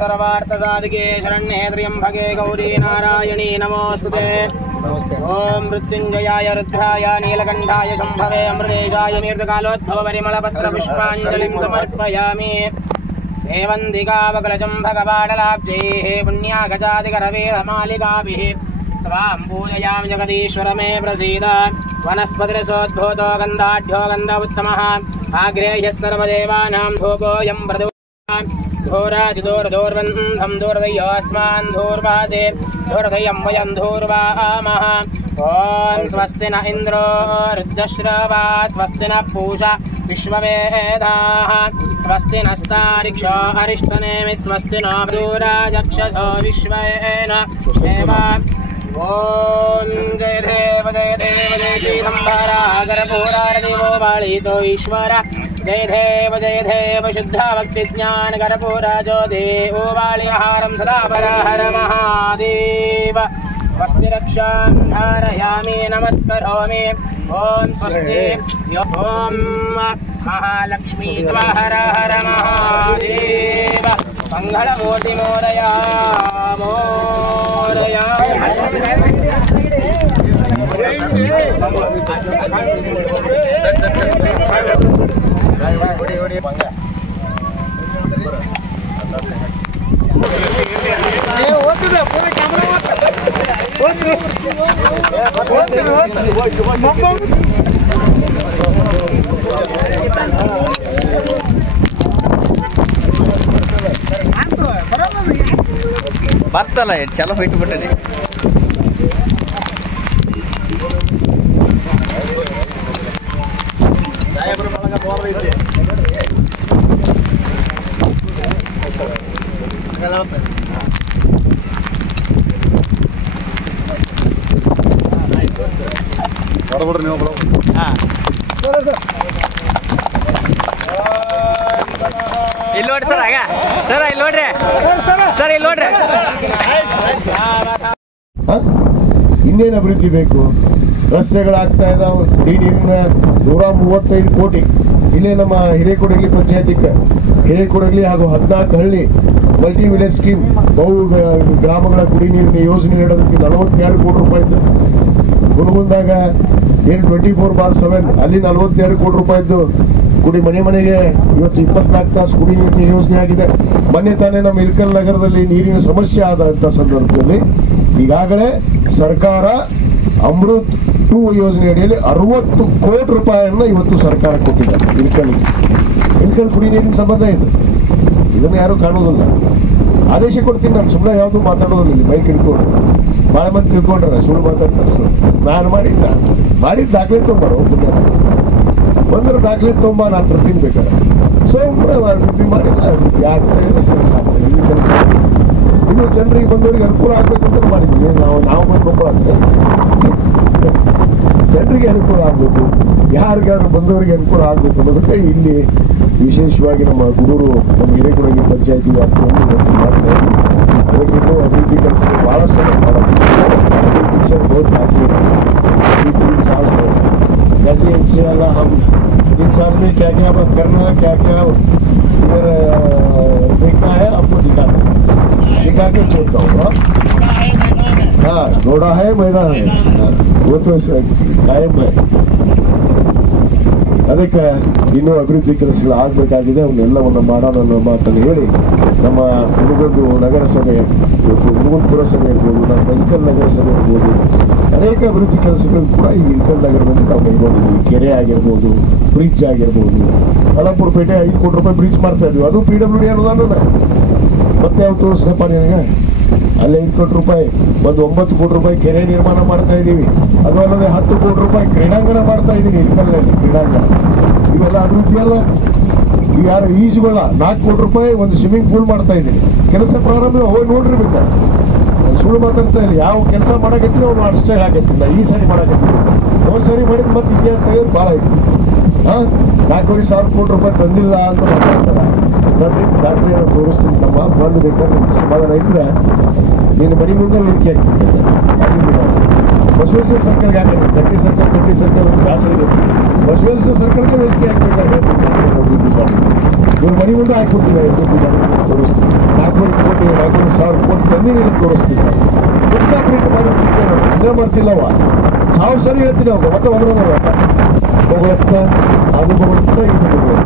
सर्वार्थसाधिके शरण्ये त्र्यम्बके गौरी नारायणी नमोस्तुते। ओम मृत्युंजयाय रुद्राय नीलकंठाय शंभवे अमृतेशाय मीर्तकालोद्भव परिमलपत्र पुष्पांजलिं समर्पयामि। सेवन्दिकावकलचम्भकपाटलाब्जैः पुण्यागजादिकरवेदमालिकाभिः स्वां पूजयामि जगदीश्वर मे प्रसीद। वनस्पतिरसोद्भूतो गन्धाढ्यो गन्ध उत्तमः आग्रेह्यः सर्वदेवानां धूपोऽयं प्रदूषः धूराजिदूरदूर्बन्धं दूरदयोऽस्मान् धूर्वासे धूरदयं वयं धूर्वामः। ॐ स्वस्ति न इन्द्रो रुद्रश्रवा स्वस्ति न पूषा विश्ववेदाः स्वस्ति नस्तारिक्षो अरिष्टनेमि स्वस्ति नो ब्रूराजक्षसो विश्वेन देव। ओम जय देव जय देव जय श्रीरंभरागरपूरारदेवो बालितो ईश्वर जय देव शुद्ध भक्ति ज्ञान कर्पूराजो देवो बालिहारं सदा परहर महादेव। स्वस्ति रक्षां धारयामि नमस्करोमि। ओम स्वस्ति ओम महालक्ष्मी हर हर महादेव। मंगलमूर्ति मोरया मोरया। ಬತ್ತಲ್ಲ ಚಲೋ ಬಿಟ್ಟು ಬಿಟ್ಟೆ ಇಲ್ಲಿ ನೋಡಿ ಸರ್ ಆಗ ಸರ್ ಇಲ್ಲಿ ನೋಡ್ರಿ ಸರ್ ಇಲ್ಲಿ ನೋಡ್ರಿ ಇನ್ನೇನು ಅಭಿವೃದ್ಧಿ ಬೇಕು? ರಸ್ತೆಗಳಾಗ್ತಾ ಇದಾವೆ. ಡಿ ನೀರಿನ 135 ಕೋಟಿ ಇಲ್ಲೇ ನಮ್ಮ ಹಿರೇಕೊಡಗಲಿ ಪಂಚಾಯತಿಗೆ ಹಿರೇಕೊಡಗಲಿ ಹಾಗೂ 14 ಹಳ್ಳಿ ಮಲ್ಟಿ ವಿಲೇಜ್ ಸ್ಕೀಮ್ ಬಹು ಗ್ರಾಮಗಳ ಕುಡಿ ನೀರಿನ ಯೋಜನೆ ನೀಡೋದಕ್ಕೆ 42 ಕೋಟಿ ರೂಪಾಯಿ ಇದ್ದು. ಗುಣಗುಂದಾಗ ಏನು 24/7 ಅಲ್ಲಿ 42 ಕೋಟಿ ರೂಪಾಯಿ ಇದ್ದು ಕುಡಿ ಮನೆಗೆ ಇವತ್ತು 24 ತಾಸು ಕುಡಿ ನೀರಿನ ಯೋಜನೆ ಆಗಿದೆ. ಮೊನ್ನೆ ತಾನೇ ನಮ್ಮ ಇಲ್ಕಲ್ ನಗರದಲ್ಲಿ ನೀರಿನ ಸಮಸ್ಯೆ ಆದಂತ ಸಂದರ್ಭದಲ್ಲಿ ಈಗಾಗಲೇ ಸರ್ಕಾರ ಅಮೃತ್ 2 ಯೋಜನೆ ಅಡಿಯಲ್ಲಿ 60 ಕೋಟಿ ರೂಪಾಯಿಯನ್ನ ಇವತ್ತು ಸರ್ಕಾರ ಕೊಟ್ಟಿದ್ದಾರೆ ಇಲ್ಕಲ್ ಕುಡಿ ನೀರಿನ ಸಂಬಂಧ ಇದು. ಇದನ್ನು ಯಾರು ಕಾಣೋದಿಲ್ಲ. ಆದೇಶ ಕೊಡ್ತೀನಿ ನಾನು, ಸುಮ್ಮನೆ ಯಾವುದು ಮಾತಾಡೋದಿಲ್ಲ. ಇಲ್ಲಿ ಬೈಕ್ ಹಿಡ್ಕೊಂಡು ಬಹಳ ಮಂದಿ ತಿಳ್ಕೊಂಡ್ರೆ ಸುಳ್ಳು ಮಾತಾಡ್ತಾರೆ. ನಾನು ಮಾಡಿದ ದಾಖಲೆ ತೊಗೊಂಬಾರೋ ಬಂದ್ರೆ ದಾಖಲೆ ತೊಗೊಂಬ ನಾನು ಪ್ರತಿನ್ ಬೇಕಾದ್ರೆ ಸುಮ್ಮನೆ ಮಾಡಿಲ್ಲ. ಯಾಕೆ ಕೆಲಸ ಈ ಕೆಲಸ ಇನ್ನು ಜನರಿಗೆ ಬಂದವರಿಗೆ ಅನುಕೂಲ ಆಗ್ಬೇಕಂತ ಮಾಡಿದ್ವಿ. ನಾವು ಬಂದ್ರೆ ಜನರಿಗೆ ಅನುಕೂಲ ಆಗ್ಬೇಕು, ಯಾರಿಗಾದ್ರೂ ಬಂದವರಿಗೆ ಅನುಕೂಲ ಆಗ್ಬೇಕು ಅನ್ನೋದಕ್ಕೆ ಇಲ್ಲಿ ವಿಶೇಷವಾಗಿ ನಮ್ಮ ಗುಡೂರು ನಮ್ಮ ಹಿರೇಕೊಡಗಿ ಪಂಚಾಯತಿ ವ್ಯಾಪ್ತಿಯಲ್ಲಿ ಮಾಡ್ತಾ ಇದ್ದೀವಿ. ಅದಕ್ಕಿನ್ನೂ ಅಭಿವೃದ್ಧಿ ಕೆಲಸಗಳು ಬಹಳಷ್ಟು पिक्चर बहुत बाकी है। 3 साल हो जैसे इंशाल्लाह हम 3 साल में क्या क्या करना है, क्या क्या इधर देखना है आपको दिखा के छोड़ता हूँ। हाँ घोड़ा है मैदान है वो तो कायम है। ಅದಕ್ಕೆ ಇನ್ನೂ ಅಭಿವೃದ್ಧಿ ಕೆಲಸಗಳು ಆಗಬೇಕಾಗಿದೆ. ಅವನ್ನೆಲ್ಲವನ್ನು ಮಾಡೋಣ ಅನ್ನೋ ಮಾತನ್ನು ಹೇಳಿ ನಮ್ಮ ಹುಣಗುಂದು ನಗರಸಭೆ ಹುಣಗುಂದು ಪುರಸಭೆ ಇರ್ಬೋದು, ನಮ್ಮ ಇಲ್ಕಲ್ ನಗರಸಭೆ ಇರ್ಬೋದು, ಅನೇಕ ಅಭಿವೃದ್ಧಿ ಕೆಲಸಗಳು ಕೂಡ ಈ ಇಲ್ಕಲ್ ನಗರದಲ್ಲಿ ನಾವು ಕೈಗೊಂಡಿದ್ವಿ. ಕೆರೆ ಆಗಿರ್ಬೋದು, ಬ್ರಿಡ್ಜ್ ಆಗಿರ್ಬೋದು. ಅಲಂಪುರ ಪೇಟೆ 5 ಕೋಟಿ ರೂಪಾಯಿ ಬ್ರಿಡ್ಜ್ ಮಾಡ್ತಾ ಇದ್ವಿ. ಅದು PWD ಅನ್ನೋದನ್ನ ಮತ್ತೆ ಯಾವ ತೋರಿಸಪ್ಪ ನಿನಗೆ? ಅಲ್ಲಿ 5 ಕೋಟಿ ರೂಪಾಯಿ, ಒಂದು 9 ಕೋಟಿ ರೂಪಾಯಿ ಕೆರೆ ನಿರ್ಮಾಣ ಮಾಡ್ತಾ ಇದ್ದೀವಿ. ಅದು ಅಲ್ಲದೆ 10 ಕೋಟಿ ರೂಪಾಯಿ ಕ್ರೀಡಾಂಗಣ ಮಾಡ್ತಾ ಇದ್ದೀನಿ ಇಲ್ಕಲ್ನಲ್ಲಿ ಕ್ರೀಡಾಂಗಣ. ಇವೆಲ್ಲ ಅಭಿವೃದ್ಧಿ ಅಲ್ಲ. ಯಾರು ಈಜುಗಳ 4 ಕೋಟಿ ರೂಪಾಯಿ ಒಂದು ಸ್ವಿಮ್ಮಿಂಗ್ ಪೂಲ್ ಮಾಡ್ತಾ ಇದ್ದೀನಿ. ಕೆಲಸ ಪ್ರಾರಂಭ ಹೋಗಿ ನೋಡಿರ್ಬೇಕು. ಸುಳ್ಳು ಮಾತಾಡ್ತಾ ಇಲ್ಲ. ಯಾವ ಕೆಲಸ ಮಾಡಕತ್ತಿಲ್ಲ ಅವ್ನು ಅಷ್ಟೇ ಹಾಕತ್ತಿಲ್ಲ. ಈ ಸರಿ ಮಾಡಕತ್ತಿಲ್ಲ, ಹೋದ್ ಸರಿ ಮಾಡಿದ್ ಮತ್ತೆ ಇತಿಹಾಸ ತೆಗೆದು ಭಾಳ ಐತಿ. 4,500 ಕೋಟಿ ರೂಪಾಯಿ ತಂದಿಲ್ಲ ಅಂತ ಮಾತಾಡ್ತಾರ. ದಾಖಲೆಯನ್ನು ತೋರಿಸ್ತೀನಿ ತಮ್ಮ, ಬಂದು ಬೇಕಾದ್ರೆ ಸಮಾಧಾನ ಇದ್ರೆ ನಿನ್ನ ಮನೆ ಮುಂದೆ ವೇದಿಕೆ ಹಾಕ್ತಿದ್ದೆ. ಬಸವೇಶ್ವರ ಸರ್ಕಲ್ಗೆ ಹಾಕಬೇಕು. ಗಟ್ಟಿ ಸರ್ಕಲ್ ಬ್ಯಾಸರಿಗೆ ಬಸವೇಶ್ವರ ಸರ್ಕಲ್ಗೆ ವೇದಿಕೆ ಹಾಕ್ಬೇಕಾದ್ರೆ ಅಭಿವೃದ್ಧಿ ಮಾಡಿ ಇವ್ರ ಮನೆ ಮುಂದೆ ಹಾಕ್ಬಿಡ್ತೀನಿ. ಅಭಿವೃದ್ಧಿ ಮಾಡಿ ತೋರಿಸ್ತೀನಿ. 4 ನೀವು 4,000 ಕೋಟಿ ತಂದಿನಿಲ್ಲ ತೋರಿಸ್ತೀವಿ ದುಡ್ಡ ಪ್ರಿಂಟ್ ಮಾಡಿಬಿಟ್ಟಿದ್ದೆ ನಾವು ಇನ್ನೂ ಮಾಡ್ತಿಲ್ಲವ 1000 ಸರಿ ಹೇಳ್ತೀನಿ ಅವಾಗ ಮತ್ತೆ ಹೊರದವ ಹೋಗ್ಲತ್ತ ಅದು ಹೋಗ್ತಾ ಇದು